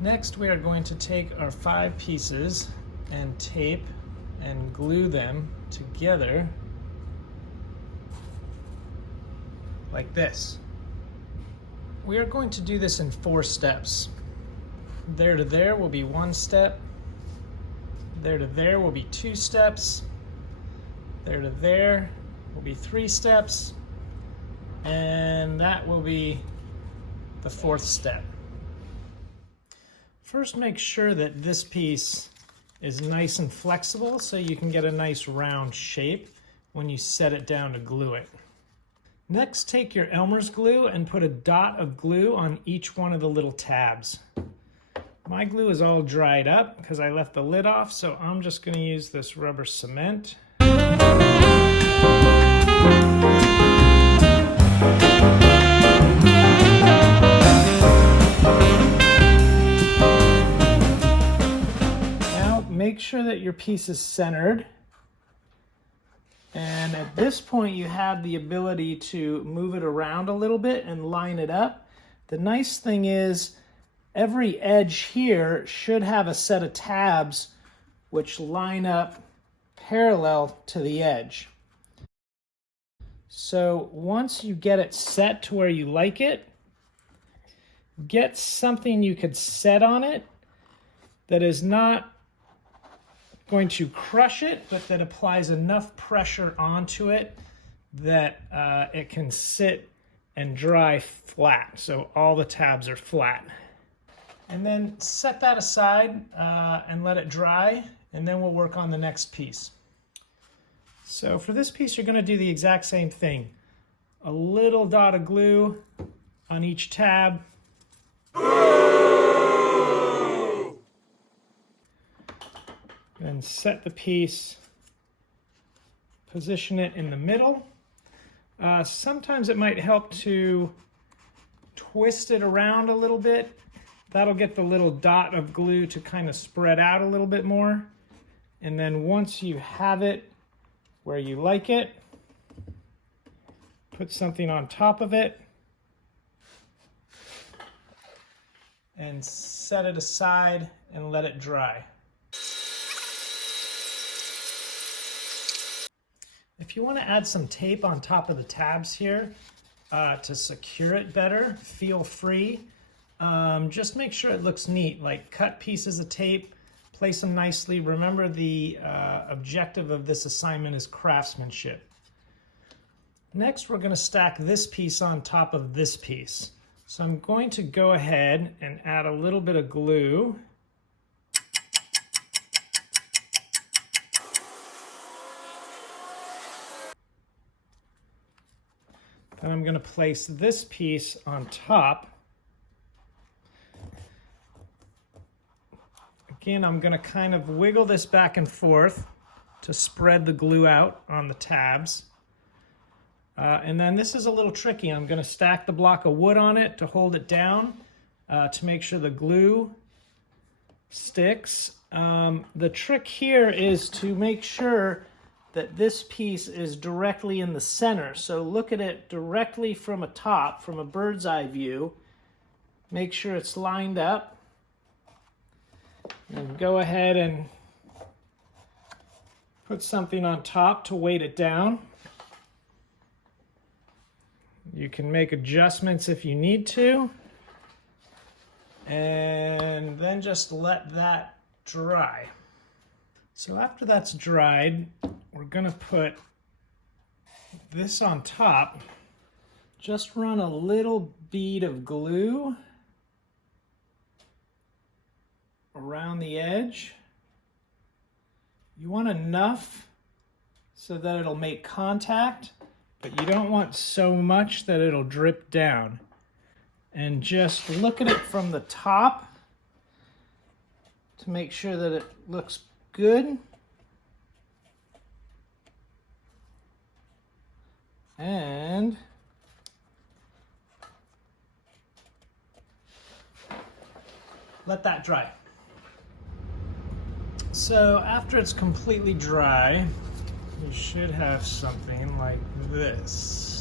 Next, we are going to take our 5 pieces and tape and glue them together like this. We are going to do this in 4 steps. There to there will be 1 step. There to there will be 2 steps. There to there will be 3 steps. And that will be the 4th step. First, make sure that this piece is nice and flexible so you can get a nice round shape when you set it down to glue it. Next, take your Elmer's glue and put a dot of glue on each one of the little tabs. My glue is all dried up because I left the lid off, so I'm just going to use this rubber cement. Make sure that your piece is centered, and at this point you have the ability to move it around a little bit and line it up. The nice thing is every edge here should have a set of tabs which line up parallel to the edge. So once you get it set to where you like it, get something you could set on it that is not going to crush it, but that applies enough pressure onto it that it can sit and dry flat, so all the tabs are flat. And then set that aside and let it dry, and then we'll work on the next piece. So for this piece, you're going to do the exact same thing. A little dot of glue on each tab. Then set the piece, position it in the middle. Sometimes it might help to twist it around a little bit. That'll get the little dot of glue to kind of spread out a little bit more. And then once you have it where you like it, put something on top of it and set it aside and let it dry. If you want to add some tape on top of the tabs here to secure it better, feel free. Just make sure it looks neat, like cut pieces of tape, place them nicely. Remember, the objective of this assignment is craftsmanship. Next, we're going to stack this piece on top of this piece. So I'm going to go ahead and add a little bit of glue. Then I'm going to place this piece on top. Again, I'm going to kind of wiggle this back and forth to spread the glue out on the tabs. And then this is a little tricky. I'm going to stack the block of wood on it to hold it down to make sure the glue sticks. The trick here is to make sure that this piece is directly in the center. So look at it directly from a top, from a bird's eye view. Make sure it's lined up. And go ahead and put something on top to weight it down. You can make adjustments if you need to. And then just let that dry. So after that's dried, we're going to put this on top. Just run a little bead of glue around the edge. You want enough so that it'll make contact, but you don't want so much that it'll drip down. And just look at it from the top to make sure that it looks good. And let that dry. So after it's completely dry, you should have something like this.